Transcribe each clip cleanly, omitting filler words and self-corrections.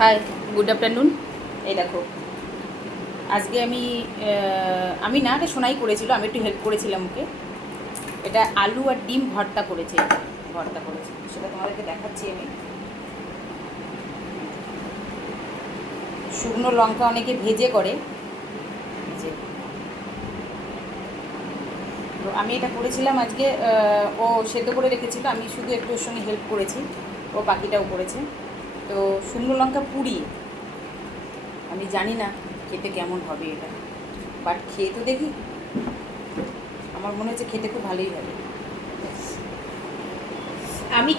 High, good afternoon. এই দেখো, আজকে আমি না, এটা সোনাই করেছিল, আমি একটু হেল্প করেছিলাম ওকে। এটা আলু আর ডিম ভর্তা করেছে, সেটা তোমাদেরকে দেখাচ্ছি আমি। শুকনো লঙ্কা অনেকে ভেজে করে, যে তো আমি এটা করেছিলাম আজকে। ও সেদ্ধ করে রেখেছিল, আমি শুধু একটু ওর সঙ্গে হেল্প করেছি, ও বাকিটাও করেছে। তো শুকনো লঙ্কা পুড়িয়ে, আমি জানি না খেতে কেমন হবে এটা, বাট খেয়ে তো দেখি। আমার মনে হচ্ছে খেতে খুব ভালোই হবে। আমি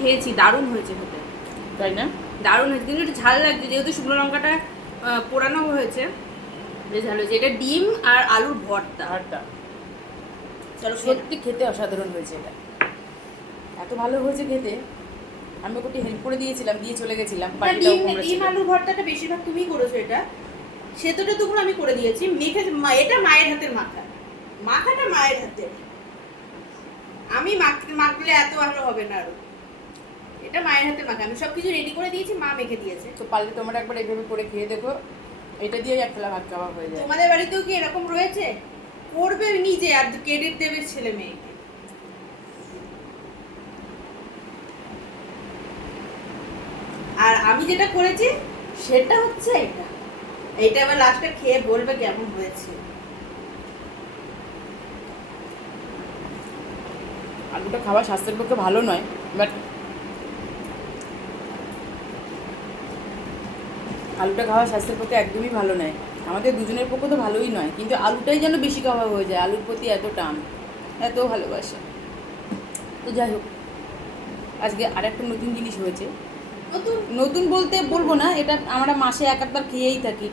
খেয়েছি, দারুণ হয়েছে খেতে, তাই না? দারুণ হয়েছে, কিন্তু একটু ঝাল লাগছে, যেহেতু শুকনো লঙ্কাটা পোড়ানো হয়েছে, বেশ ঝাল হয়েছে। এটা ডিম আর আলুর ভর্তা, চলো সত্যি খেতে অসাধারণ হয়েছে। এটা এত ভালো হয়েছে খেতে, আমি ওকে হেল্প করে দিয়েছিলাম, দিয়ে চলে গেছিলাম। ডিম আলুর ভর্তাটা বেশিরভাগ তুমিই করেছো। এটা সেদ্ধটা তো আমি করে দিয়েছি, মেখে এটা মায়ের হাতের মাখাটা মায়ের হাতের। আমি মাখলে এত ভালো হবে না আরো। এটা মায়ের হাতের মাখা, আমি সবকিছু রেডি করে দিয়েছি, মা মেখে দিয়েছে। তো পারলে তোমরা একবার এইভাবে করে খেয়ে দেখো, এটা দিয়ে এক থালা ভাত খাওয়া হয়ে যায়। তোমাদের বাড়িতেও কি এরকম রয়েছে? করবে নিজে আর ক্রেডিট দেবে ছেলে মেয়েকে। আর আমি যেটা করেছি সেটা হচ্ছে এটা আবার লাস্টে খেয়ে বলবে কেমন হয়েছে। আলুটা খাওয়া স্বাস্থ্যের পক্ষে ভালো নয়, বাট আলুটা খাওয়া স্বাস্থ্যের পক্ষে একদমই ভালো নয়। আমাদের দুজনের পক্ষে তো ভালোই নয়, কিন্তু আলুটাই যেন বেশি খাওয়া হয়ে যায়। আলুর প্রতি এত টান, এত ভালোবাসা। তো যাই হোক, আজকে আর একটা নতুন জিনিস হয়েছে। নতুন বলতে বলবো না, এটা আমরা মাসে একবার খেয়েই থাকি।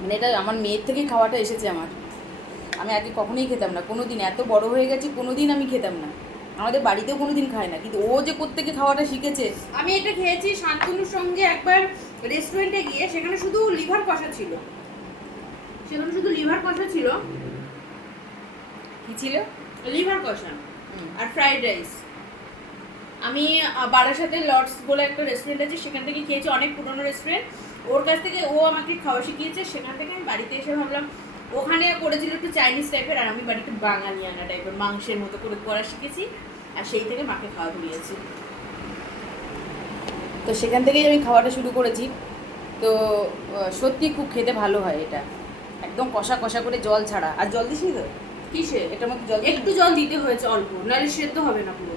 মানে এটা আমার মেয়ের থেকেই খাওয়াটা এসেছে আমার। আমি আগে কখনোই খেতাম না, কোনো দিন, এত বড় হয়ে গেছি কোনো দিন আমি খেতাম না। আমাদের বাড়িতেও কোনো দিন খায় না, কিন্তু ও যে কোত্থেকে খাওয়াটা শিখেছে। আমি এটা খেয়েছি শান্তনুর সঙ্গে একবার রেস্টুরেন্টে গিয়ে, সেখানে শুধু লিভার কষা ছিল। কি ছিল? লিভার কষা আর ফ্রাইড রাইস। আমি বারাসাতে লর্ডস বলে একটা রেস্টুরেন্ট আছে, সেখান থেকে খেয়েছি, অনেক পুরনো রেস্টুরেন্ট। ওর কাছ থেকে ও আমাকে খাওয়া শিখিয়েছে, সেখান থেকে আমি বাড়িতে এসে ভাবলাম, ওখানে করেছিল একটু চাইনিজ টাইপের, আর আমি বাড়িতে বাঙালিয়ানা টাইপের মাংসের মতো করে করা শিখেছি, আর সেই থেকে মাকে খাওয়া ধরিয়েছি। তো সেখান থেকেই আমি খাওয়াটা শুরু করেছি। তো সত্যি খুব খেতে ভালো হয় এটা, একদম কষা কষা করে, জল ছাড়া। আর জল দিসনি তো? কিসে? এটার মধ্যে জল একটু জল দিতে হয়েছে অল্প, নাহলে সেদ্ধ হবে না পুরো।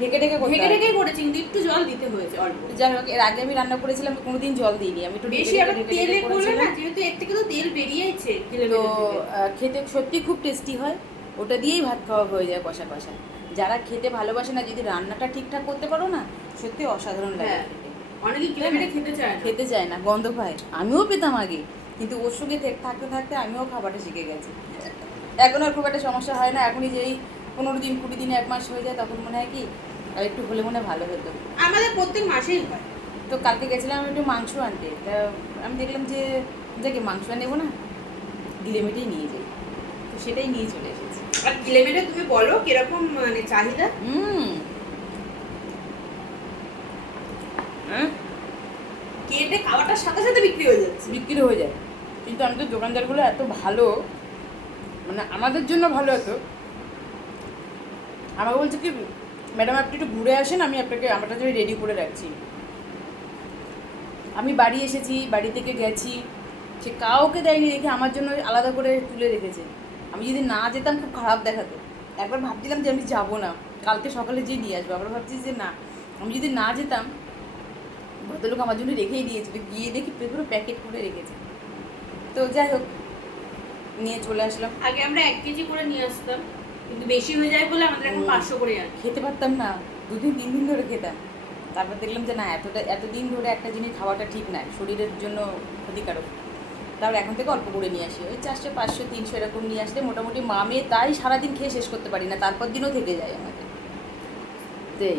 ঢেকে ঢেকে করেছি, কিন্তু একটু জল দিতে হয়েছে অল্প। যাই হোক, এর আগে আমি রান্না করেছিলাম, কোনোদিন জল দিইনি, আমি একটু বেশি আবার তেলে করলে না, যেহেতু এর থেকে তো তেল বেরিয়েছে, তো খেতে সত্যি খুব টেস্টি হয়। ওটা দিয়েই ভাত খাওয়া হয়ে যায় কষা কষা। যারা খেতে ভালোবাসে না, যদি রান্নাটা ঠিকঠাক করতে পারো না, সত্যি অসাধারণ লাগে। অনেকে খেতে চায় না, গন্ধ পায়। আমিও পেতাম আগে, কিন্তু ওর সঙ্গে থাকতে থাকতে আমিও খাবারটা শিখে গেছি। এখন আর খুব একটা সমস্যা হয় না। এখনই যেই 15 দিন 20 দিন 1 মাস হয়ে যায়, তখন মনে হয় কি আর একটু হলে মনে ভালো হতো। আমাদের প্রত্যেক মাসেই হয়। তো কালকে গেছিলাম একটু মাংস আনতে, তা আমি দেখলাম যে দেখি মাংস নেবো না, গিলেমেটেই নিয়ে যাই। তো সেটাই নিয়ে চলে এসেছি। আর গিলেমেটে তুমি বলো কিরকম মানে চাহিদা? কেটে খাওয়াটার সাথে সাথে বিক্রি হয়ে যায়। কিন্তু আমাদের দোকানদারগুলো এত ভালো, মানে আমাদের জন্য ভালো। এত আমাকে বলছে কি, ম্যাডাম আপনি একটু ঘুরে আসেন, আমি আপনাকে আমারটা জন্য রেডি করে রাখছি। আমি বাড়ি এসেছি, বাড়ি থেকে গেছি, সে কাউকে দেয়নি, রেখে আমার জন্য আলাদা করে তুলে রেখেছে। আমি যদি না যেতাম খুব খারাপ দেখাতো। একবার ভাবছিলাম যে আমি যাবো না, কালকে সকালে যেয়ে নিয়ে আসবো। আবার ভাবছি যে না, আমি যদি না যেতাম, ভদ্রলোক আমার জন্য রেখেই দিয়েছিল। গিয়ে দেখি পুরো প্যাকেট করে রেখেছে। তো যাই হোক, নিয়ে চলে আসলাম। আগে আমরা 1 কেজি করে নিয়ে আসতাম, কিন্তু বেশি হয়ে যায় বলে আমাদের এখন 500 করে আনি। খেতে পারতাম না, 2 দিন 3 দিন ধরে খেতাম। তারপর দেখলাম যে না, এতদিন ধরে একটা জিনিস খাওয়াটা ঠিক নয়, শরীরের জন্য ক্ষতিকারক। তারপর এখন থেকে অল্প করে নিয়ে আসি, ওই 400 500 300 এরকম নিয়ে আসলে মোটামুটি মামে তাই সারাদিন খেয়ে শেষ করতে পারি না, তারপর দিনও থেকে যায় আমাদের। এই